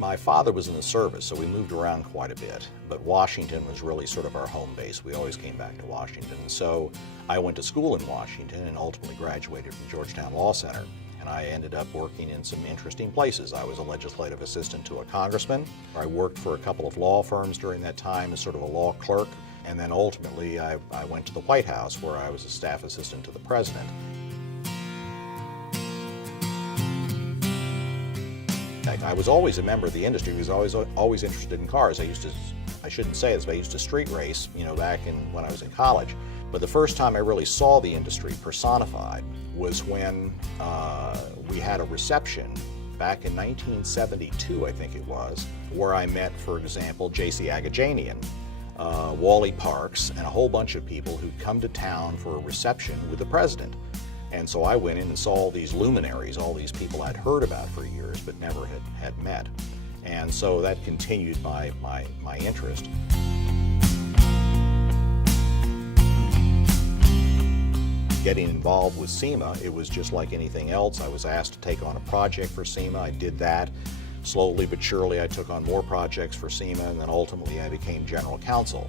My father was in the service, so we moved around quite a bit, but Washington was really sort of our home base. We always came back to Washington. So I went to school in Washington and ultimately graduated from Georgetown Law Center. And I ended up working in some interesting places. I was a legislative assistant to a congressman. I worked for a couple of law firms during that time as sort of a law clerk. And then ultimately I went to the White House, where I was a staff assistant to the president. I was always a member of the industry. I was always interested in cars. I shouldn't say this, but I used to street race, back when I was in college. But the first time I really saw the industry personified was when we had a reception back in 1972, I think it was, where I met, for example, J.C. Agajanian, Wally Parks, and a whole bunch of people who'd come to town for a reception with the president. And so I went in and saw all these luminaries, all these people I'd heard about for years but never had met. And so that continued my interest. Getting involved with SEMA, it was just like anything else. I was asked to take on a project for SEMA. I did that. Slowly but surely I took on more projects for SEMA, and then ultimately I became general counsel.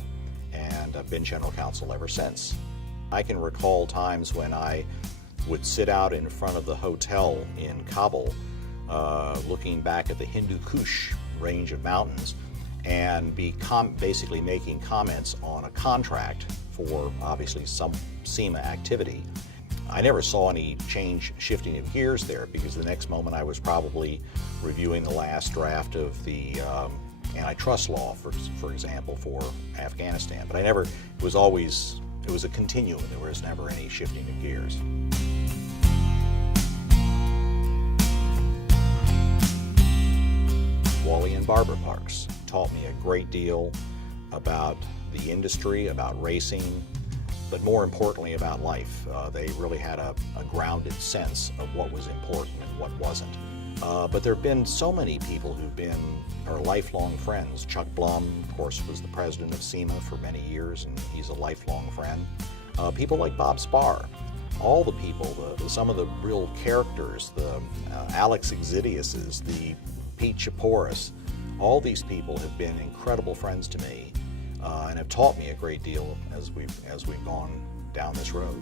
And I've been general counsel ever since. I can recall times when I would sit out in front of the hotel in Kabul, looking back at the Hindu Kush range of mountains, and be basically making comments on a contract for obviously some SEMA activity. I never saw any shifting of gears there, because the next moment I was probably reviewing the last draft of the antitrust law, for example, for Afghanistan. But it was a continuum. There was never any shifting of gears. Wally and Barbara Parks taught me a great deal about the industry, about racing, but more importantly about life. They really had a grounded sense of what was important and what wasn't. But there have been so many people who've been our lifelong friends. Chuck Blum, of course, was the president of SEMA for many years, and he's a lifelong friend. People like Bob Spar, all the people, some of the real characters, the Alex Exidiuses, the Pete Chaporis, all these people have been incredible friends to me, and have taught me a great deal as we've gone down this road.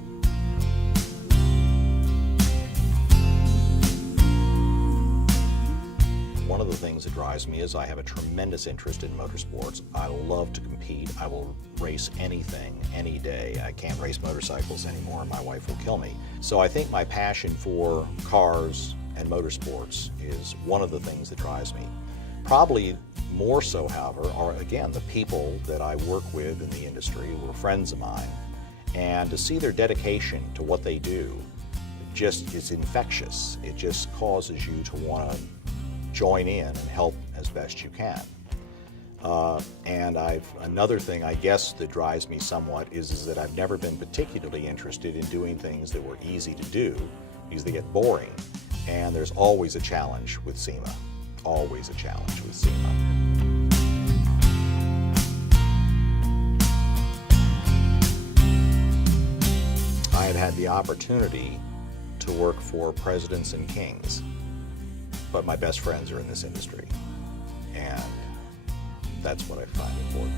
One of the things that drives me is I have a tremendous interest in motorsports. I love to compete. I will race anything, any day. I can't race motorcycles anymore. My wife will kill me. So I think my passion for cars and motorsports is one of the things that drives me. Probably more so, however, are, again, the people that I work with in the industry who are friends of mine. And to see their dedication to what they do just is infectious. It just causes you to want to join in and help as best you can. And another thing, I guess, that drives me somewhat is that I've never been particularly interested in doing things that were easy to do, because they get boring. And there's always a challenge with SEMA. Always a challenge with SEMA. I have had the opportunity to work for presidents and kings, but my best friends are in this industry, and that's what I find important.